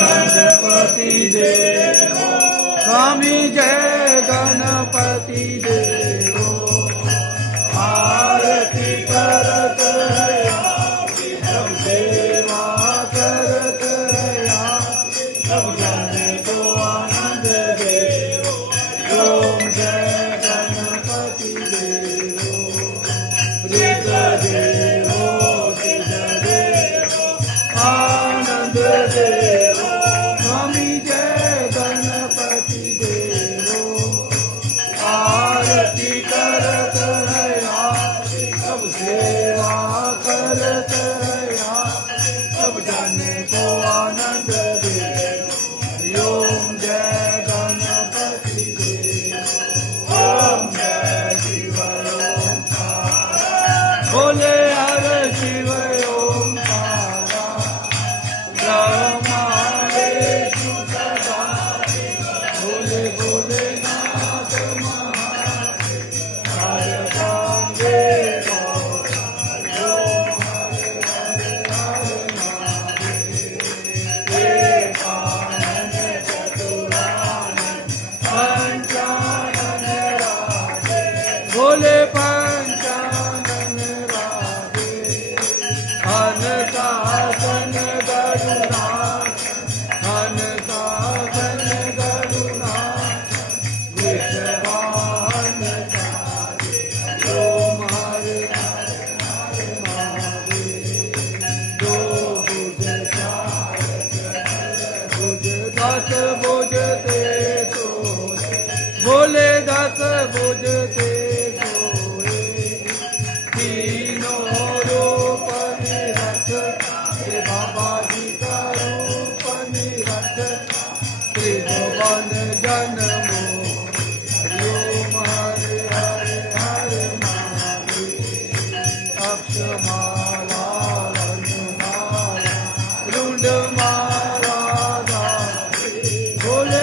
गणपती देवो स्वामी जय गणपती देवो आरती करत सब सेवा करत सब जाने को आनंद देवो ओम जय गणपति देवो ऋत देवो सिद्ध देवो आनंद देवो स्वामी जय गणपति देवो आरती करत सब सेवा करत सब जाने को आनंद देवो ओम जय गणपति देवो ओम जय शिव ओंकार बोले हर शिव ओंकारा ब्रह्मादेशु सदा बोले बोले नाथ महादेव हर देव भोले पंचानन राधे अनसासन गरुणा अनसासन गरुणा विश्वान साधे ओम हरे हरे हरे महादेव दो बुध चार बुध दस बुध ते सोए भोले दस बुध ते तीनों रूप निरख श्री बाबा जी का रूप निरख त्रिभुवन जन्मो ओम हरे हरे हरे महादेव अक्षमाला वनमाला रुंडमाला दासी भोले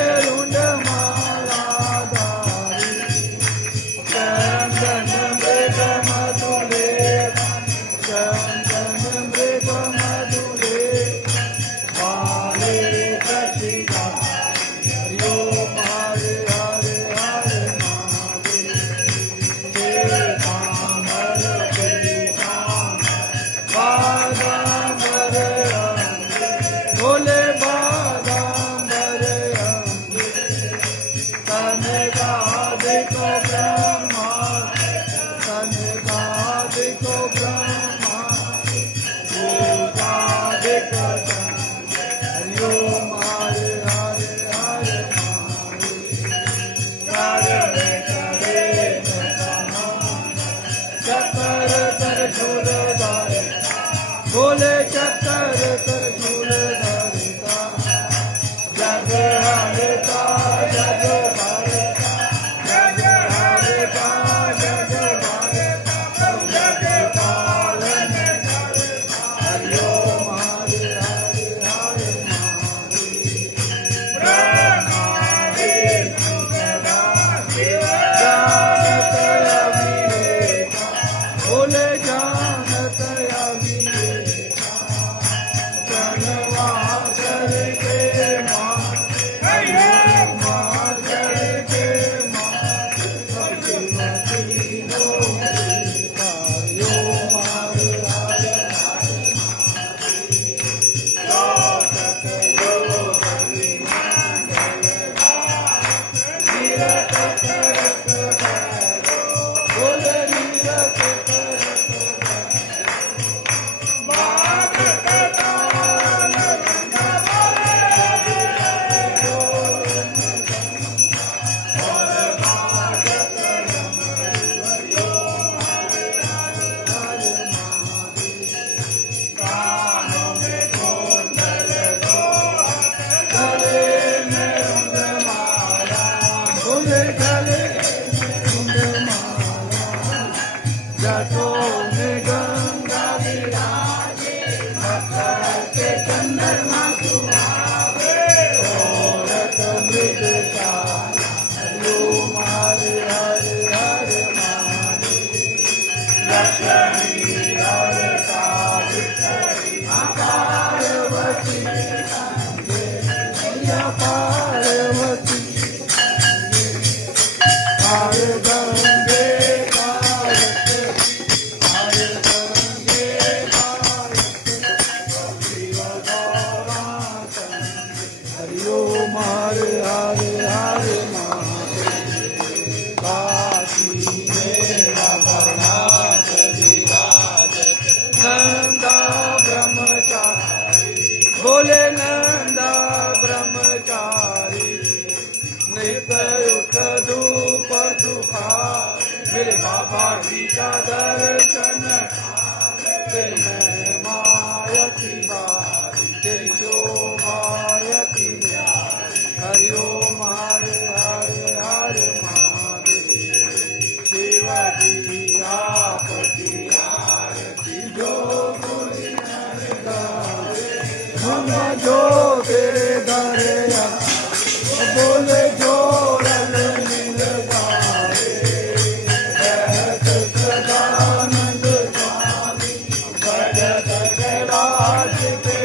ब्रह्मचारी नित्य उठ धूप सुखा मेरे बाबा जी का दर्शन फिर मैं मायती बारी तेरी शोभायती हरि ओम हरे हरे हरे महादेव शिवजी आपकी आरती जो कोई हम जो तेरे दर बोले जो रल मिल जाए रहत सदानंद स्वामी भजत कैलाश के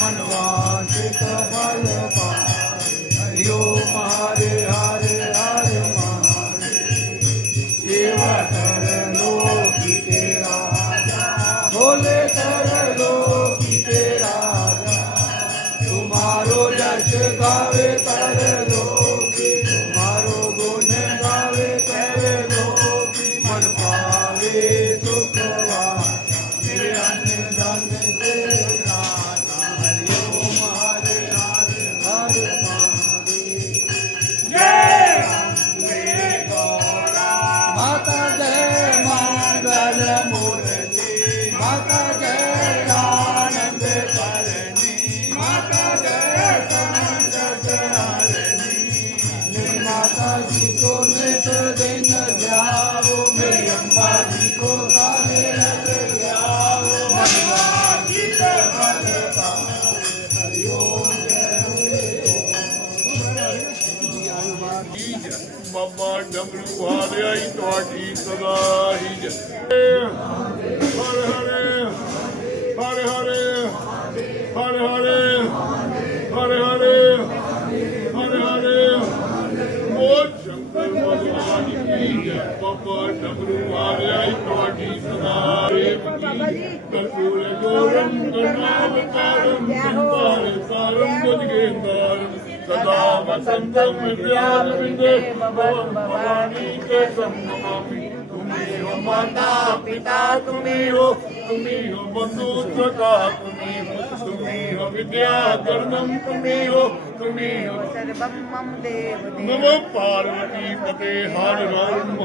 मनवांचित फल पाए हरि ओम हरे हरे हरे महादेव शिव कर लोकी के राजा भोले कर लोकी के राजा तुम्हारो यश गावे कर लोकी तुम्हारो गुण गावे कर लोकी मन पावे सुखवा मेरे अन्न धन से नाता हरि ओम हरे हरे हरे महादेव जय मेरे गौरा माता जय मंगल मूर्ति माता जय आनंद करणी माता जय संकट हरणी मेरी माता जी को नित दिन जाओ मेरी अम्बा जी को गाने लग जाओ मनवा गीत फल पाओ हरि ओम बाबा डमरू वाले आई ਤੁਹਾਡੀ ਸਦਾ ਹੀ ਜੈ ਹਰ ਹਰੇ ਹਰ ਹਰੇ ਹਰ ਹਰੇ ਹਰ ਹਰੇ ਹਰ ਹਰੇ ਬੋਲ ਸ਼ੰਕਰ ਭਗਵਾਨ ਕੀ ਜੈ ਬਾਬਾ ਡਮਰੂ ਵਾਲੇ ਆਈ ਤੁਹਾਡੀ ਸਦਾ ਹੀ ਕਰਪੂਰ ਗੋਰਮ ਕਰਨਾਵਤਾਰਮ ਸੰਤਾਰੇ ਸਾਰਮ ਗੁਜਗੇਂਦਾਰਮ सदा वसंतम विद्याविंदे भवानी के सम्मामी तुम्ही हो माता पिता तुम्ही हो बंधु सखा तुम्ही हो विद्या कर्णम तुम्ही हो सर्वं मम देव नमो पार्वती पते हर राम